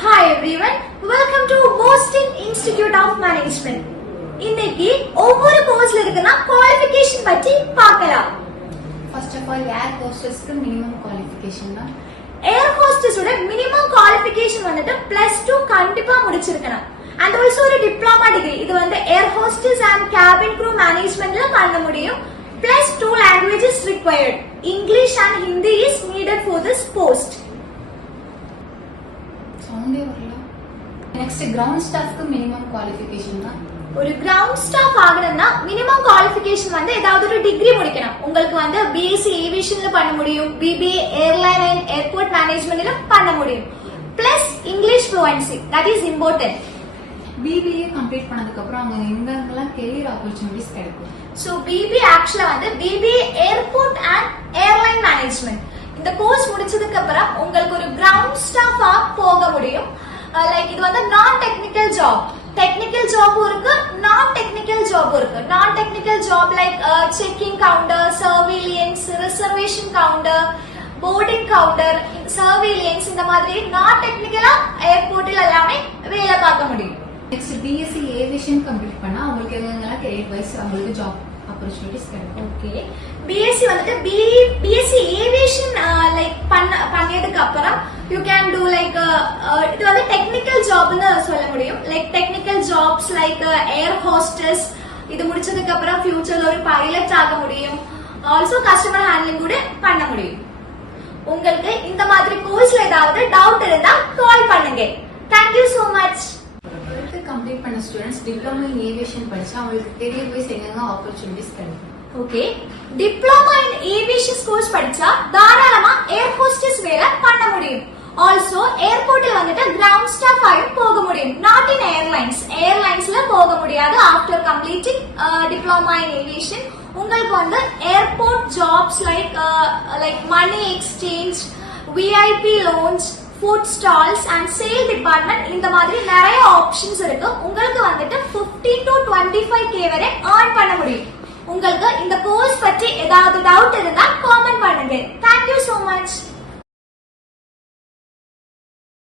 Hi everyone, welcome to Boston Institute of Management. இன்னைக்கு ஒவ்வொரு கோர்ஸ்ல இருக்குனா குவாலிஃபிகேஷன் பத்தி பார்க்கலாம். First of all, air hostess க்கு minimum qualification தான். Air hostess ஓட minimum qualification வந்துட்டு +2 கண்டிப்பா முடிச்சிருக்கணும். And also ஒரு diploma degree. இது வந்து air hostess and cabin crew managementல பண்ண முடியும். +2 languages required. English and Hindi is needed for this post. சவுண்டே வரல. Next ground staff க்கு minimum qualification தான். ஒரு கிரவுண்ட் ஸ்டாஃப் ஆகணும்னா மினிமம் குவாலிஃபிகேஷன் வந்து ஏதாவது ஒரு டிகிரி முடிக்கணும். உங்களுக்கு வந்து பிஎஸ்சி ஏவியேஷன்ல பண்ண முடியும், பிபிஏ ஏர்லைன் அண்ட் ஏர்போர்ட் மேனேஜ்மென்ட்ல பண்ண முடியும். Plus English fluency, that is important. BBA complete பண்ணதுக்கு அப்புறம் அங்க எங்கெங்கெல்லாம் கெரியர் ஆப்பர்ச்சுனிட்டிஸ் கிடைக்கும். சோ பிபிஏ ஆக்சுவலா வந்து BBA airport and airline management இந்த கோர்ஸ் முடிச்சதுக்கு அப்புறம் உங்களுக்கு ஒரு கிரவுண்ட் ஸ்டாஃபா போக முடியும். லைக் இது வந்து நான் டெக்னிக்கல் ஜாப். டெக்னிக்கல் ஜாபும் இருக்கு, நான் டெக்னிக்கல் ஜாபும் இருக்கு. நான் technical job like checking counter, surveillance, reservation counter, boarding counter, surveillance, இந்த மாதிரி நான் டெக்னிக்கலா ஏர்போர்ட்ல எல்லாமே வேலை பார்க்க முடியும். நெக்ஸ்ட் பிஎஸ்சி ஏவியேஷன் கம்ப்ளீட் பண்ணா உங்களுக்கு எங்கெங்கெல்லாம் கெரியர் வைஸ் உங்களுக்கு ஜாப் ஆப்பர்ச்சுனிட்டிஸ் கிடைக்கும். ஓகே, பிஎஸ்சி வந்துட்டு பிஎஸ்சி ஏவியேஷன் லைக் பண்ணதுக்கு அப்புறம் யூ கேன் டூ லைக் இது வந்து டெக்னிக்கல் ஜாப்னு சொல்ல முடியும். லைக் டெக்னிக்கல் ஜாப்ஸ் லைக் ஏர் ஹோஸ்டஸ், இது முடிச்சதுக்கு அப்புறம் ஃபியூச்சர்ல ஒரு பைலட் ஆக முடியும். ஆல்சோ கஸ்டமர் ஹேண்ட்லிங் கூட பண்ண முடியும். உங்களுக்கு இந்த மாதிரி கோர்ஸ்ல ஏதாவது டவுட் இருந்தா கால் பண்ணுங்க. Thank you so much. கம்ப்ளீட் பண்ண ஸ்டூடெண்ட்ஸ் டிப்ளமோ இன் ஏவியேஷன் படிச்சா அவங்களுக்கு கெரியர் வைஸ் எங்கெங்க ஆப்பர்ச்சுனிட்டிஸ் கிடைக்கும். Okay, diploma in aviation course படிச்சா தாராளமா ஏர் ஹோஸ்டஸ் வேலை பண்ண முடியும். ஆல்சோ ஏர்போர்ட்ல வந்துட்டு கிரவுண்ட் ஸ்டாஃப் ஆயும் போக முடியும். நாட் இன் ஏர்லைன்ஸ்ல போக முடியாது. After completing diploma in aviation உங்களுக்கு வந்து airport jobs like money exchange, VIP lounges, food stalls and sale department, இந்த மாதிரி நிறைய ஆப்ஷன்ஸ் இருக்கு. உங்களுக்கு வந்துட்டு 15 to 25K வரை earn பண்ண முடியும். உங்களுக்கு இந்த கோர்ஸ் பற்றி ஏதாவது டவுட் இருந்தா காமெண்ட் பண்ணுங்க. Thank you so much.